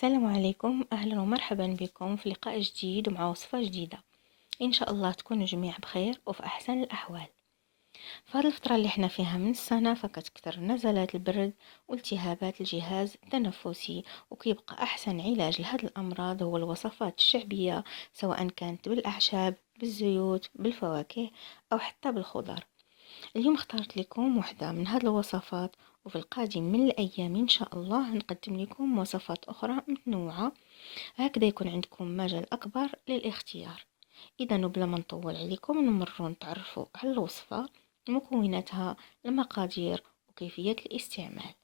السلام عليكم، أهلا ومرحبا بكم في لقاء جديد ومع وصفة جديدة. إن شاء الله تكونوا جميع بخير وفي أحسن الأحوال. فهذه الفترة اللي احنا فيها من السنة فكتكثر نزلات البرد والتهابات الجهاز التنفسي، وكيبقى أحسن علاج لهذه الأمراض هو الوصفات الشعبية، سواء كانت بالأعشاب بالزيوت بالفواكه أو حتى بالخضر. اليوم اخترت لكم واحدة من هذه الوصفات، وفي القادم من الأيام إن شاء الله نقدم لكم وصفات أخرى متنوعة، هكذا يكون عندكم مجال أكبر للاختيار. إذا وبلا ما نطول عليكم نمروا نتعرفوا على الوصفة، مكوناتها، المقادير وكيفية الاستعمال.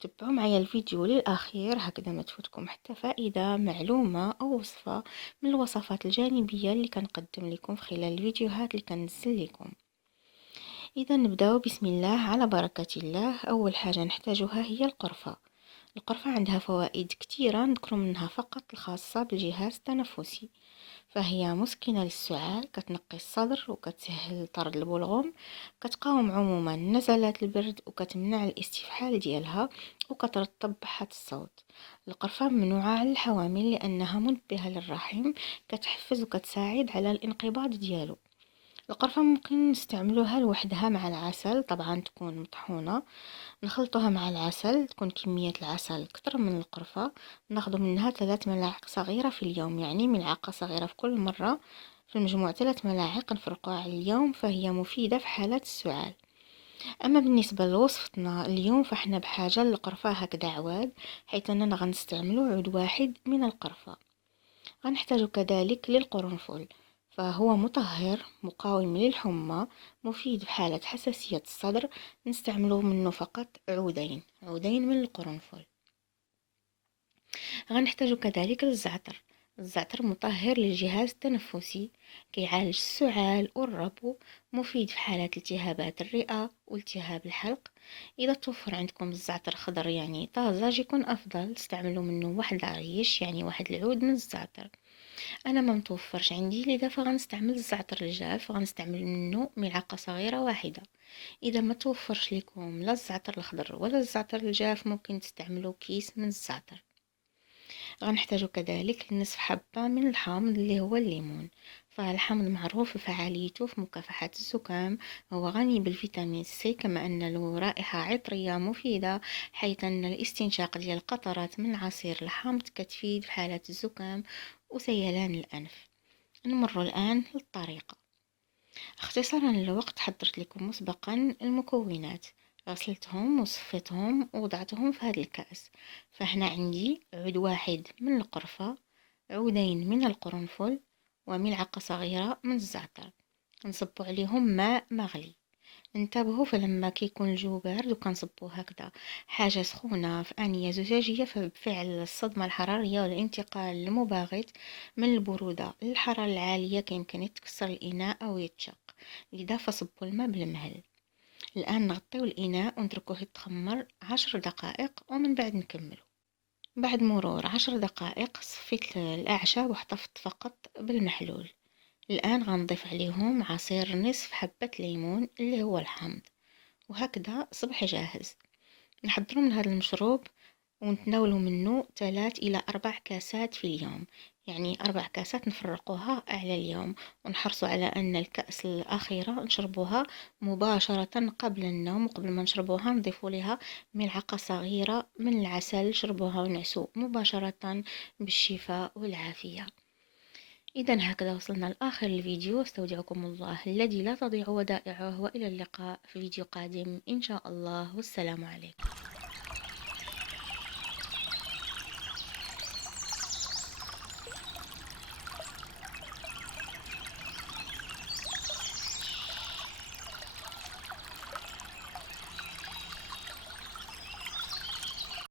تبعوا معايا الفيديو للأخير هكذا ما تفوتكم حتى فائدة معلومة أو وصفة من الوصفات الجانبية اللي كنقدم لكم في خلال الفيديوهات اللي كنزل لكم. إذا نبدأ بسم الله على بركة الله. أول حاجة نحتاجها هي القرفة. القرفة عندها فوائد كثيرة، نذكر منها فقط الخاصة بالجهاز التنفسي. فهي مسكنة للسعال، كتنقي الصدر وكتسهل طرد البلغم، كتقاوم عموما نزلات البرد وكتمنع الاستفحال ديالها، وكترطب بحة الصوت. القرفة ممنوعة على الحوامل لأنها منبهة للرحم، كتحفز وكتساعد على الانقباض ديالو. القرفة ممكن نستعملوها لوحدها مع العسل، طبعا تكون مطحونة، نخلطها مع العسل، تكون كمية العسل أكثر من القرفة. ناخذ منها 3 ملاعق صغيرة في اليوم، يعني ملعقة صغيرة في كل مرة، في المجموع 3 ملاعق نفرقوها على اليوم، فهي مفيدة في حالات السعال. أما بالنسبة لوصفتنا اليوم فإحنا بحاجة للقرفة هكذا عواد، حيث أننا غنستعملو عود واحد من القرفة. غنحتاج كذلك للقرنفل، فهو مطهر مقاوم للحمى، مفيد في حالة حساسية الصدر. نستعمله منه فقط عودين من القرنفل. غنحتاج كذلك للزعتر. الزعتر مطهر للجهاز التنفسي، كيعالج السعال والربو، مفيد في حالة التهابات الرئة والتهاب الحلق. إذا توفر عندكم الزعتر خضر يعني طازج يكون أفضل، استعملوا منه واحد عريش يعني واحد العود من الزعتر. انا ما متوفرش عندي لذا فغنستعمل الزعتر الجاف، غنستعمل منه ملعقه صغيره واحده. اذا ما توفرش لكم لا الزعتر الخضر ولا الزعتر الجاف ممكن تستعملوا كيس من الزعتر. غنحتاج كذلك نصف حبه من الحامض اللي هو الليمون. فالحامض معروف بفعاليته في مكافحة الزكام، هو غني بالفيتامين سي، كما أن له رائحة عطرية مفيدة، حيث أن الاستنشاق ديال القطرات من عصير الحامض كتفيد في حالة الزكام وسيلان الأنف. نمر الآن للطريقة. اختصارا للوقت حضرت لكم مسبقا المكونات، غسلتهم وصفيتهم ووضعتهم في هذا الكأس. فهنا عندي عود واحد من القرفة، عودين من القرنفل، وملعقة صغيرة من الزعتر. نصبوا عليهم ماء مغلي. انتبهوا فلما كيكون الجو بارد وكنصبوا هكذا حاجة سخونة في آنية زجاجية، فبفعل الصدمة الحرارية والانتقال المباغت من البرودة للحرارة العالية كيمكن يتكسر الإناء أو يتشق، لذا فصبوا الماء بالمهل. الآن نغطيو الإناء ونتركوه يتخمر 10 دقائق ومن بعد نكمل. بعد مرور 10 دقائق صفيت الأعشاب واحتفظت فقط بالمحلول. الآن غنضيف عليهم عصير نصف حبة ليمون اللي هو الحامض، وهكذا صبح جاهز. نحضروا من هذا المشروب ونتناولوا منه 3 إلى 4 كاسات في اليوم، يعني 4 كاسات نفرقوها على اليوم، ونحرصوا على أن الكأس الأخيرة نشربوها مباشرة قبل النوم، وقبل ما نشربوها نضيفوا لها ملعقة صغيرة من العسل، نشربوها ونعسوا مباشرة بالشفاء والعافية. إذا هكذا وصلنا لآخر الفيديو، استودعكم الله الذي لا تضيع ودائعه، وإلى اللقاء في فيديو قادم إن شاء الله، والسلام عليكم.